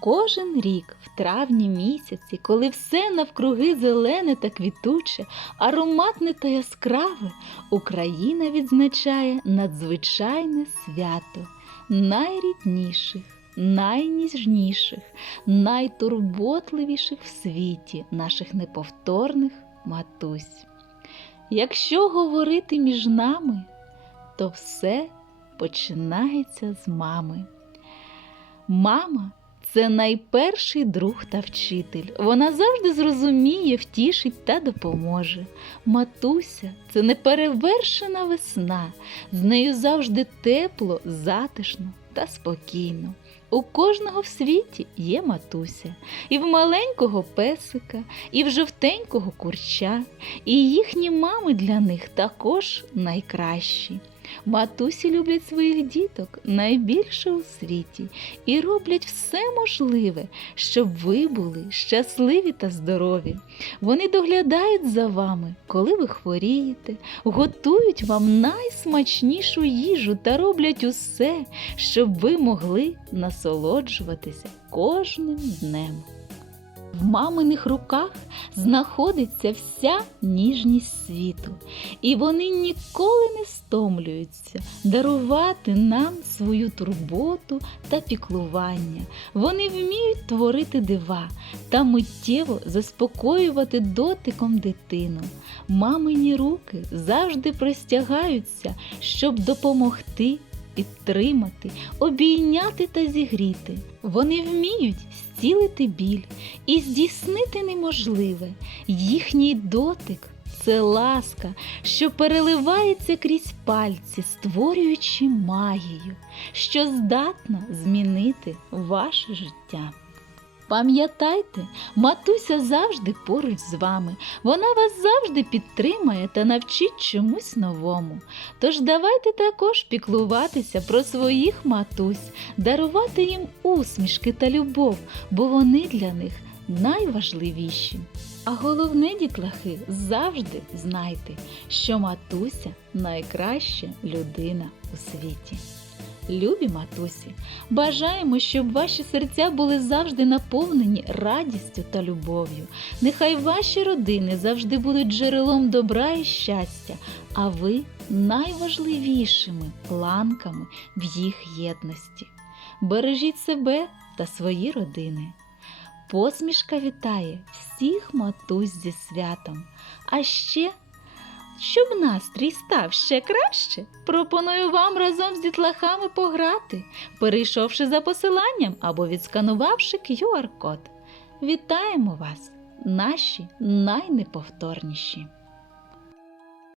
Кожен рік, в травні місяці, коли все навкруги зелене та квітуче, ароматне та яскраве, Україна відзначає надзвичайне свято найрідніших, найніжніших, найтурботливіших в світі наших неповторних матусь. Якщо говорити між нами, то все починається з мами. Мама це найперший друг та вчитель. Вона завжди зрозуміє, втішить та допоможе. Матуся це неперевершена весна. З нею завжди тепло, затишно та спокійно. У кожного в світі є матуся, і в маленького песика, і в жовтенького курча, і їхні мами для них також найкращі. Матусі люблять своїх діток найбільше у світі і роблять все можливе, щоб ви були щасливі та здорові. Вони доглядають за вами, коли ви хворієте, готують вам найсмачнішу їжу та роблять усе, щоб ви могли насолоджуватися кожним днем. В маминих руках знаходиться вся ніжність світу, і вони ніколи не стомлюються дарувати нам свою турботу та піклування. Вони вміють творити дива та миттєво заспокоювати дотиком дитину. Мамині руки завжди простягаються, щоб допомогти. Підтримати, обійняти та зігріти. Вони вміють зцілити біль і здійснити неможливе. Їхній дотик це ласка, що переливається крізь пальці, створюючи магію, що здатна змінити ваше життя. Пам'ятайте, матуся завжди поруч з вами. Вона вас завжди підтримає та навчить чомусь новому. Тож давайте також піклуватися про своїх матусь, дарувати їм усмішки та любов, бо вони для них найважливіші. А головне, дітлахи, завжди знайте, що матуся найкраща людина у світі. Любі матусі, бажаємо, щоб ваші серця були завжди наповнені радістю та любов'ю. Нехай ваші родини завжди будуть джерелом добра і щастя, а ви найважливішими ланками в їх єдності. Бережіть себе та свої родини. Посмішка вітає всіх матусь зі святом. А ще щоб настрій став ще краще, пропоную вам разом з дітлахами пограти, перейшовши за посиланням або відсканувавши QR-код. Вітаємо вас, наші найнеповторніші!